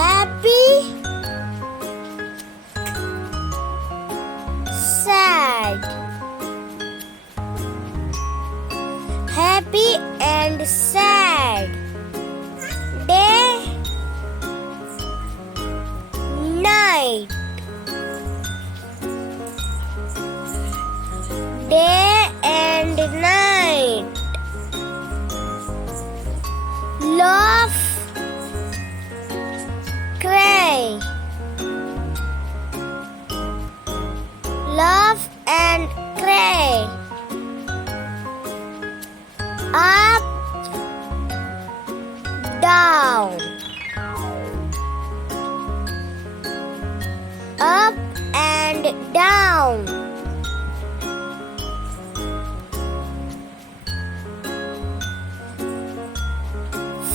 happy, sad, happy and sad, day, night, day and night, laugh, cry, laugh and cry, up, down, up and down,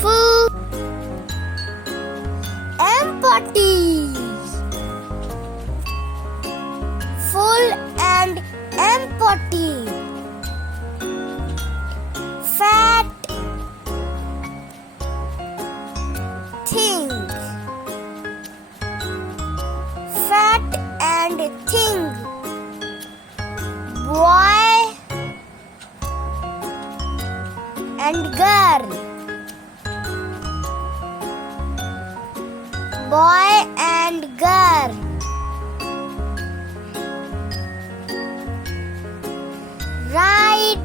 full, empty, full and empty, fat, thing, fat and thing, boy and girl, boy and girl, right,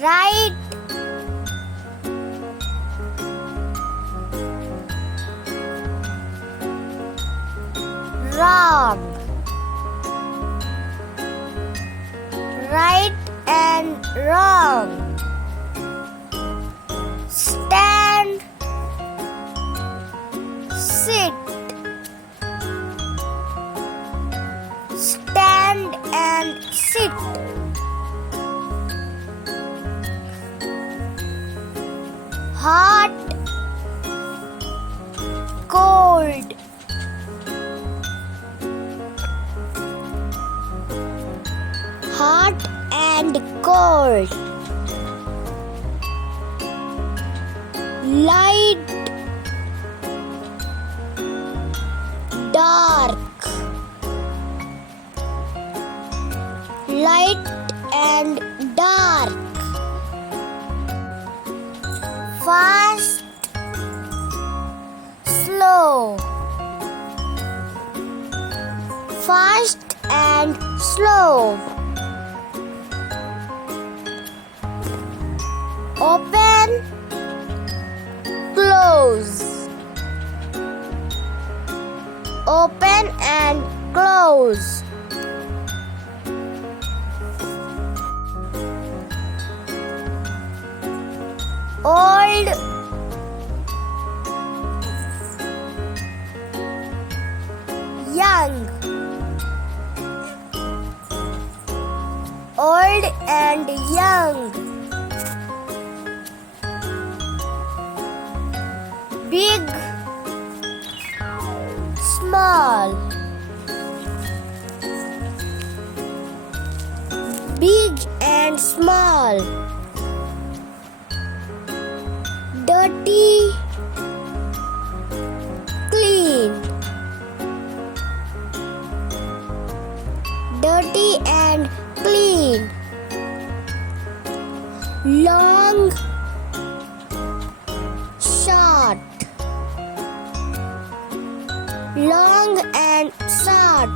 right, wrong, right and wrong, stand, sit, stand and sit, hot, cold, hot and cold, light, dark, light and dark, fast, slow, fast and slow, open, close, open and close, old, young, old and young, big, small, big and small, dirty, clean, dirty and clean, long, short, long and short,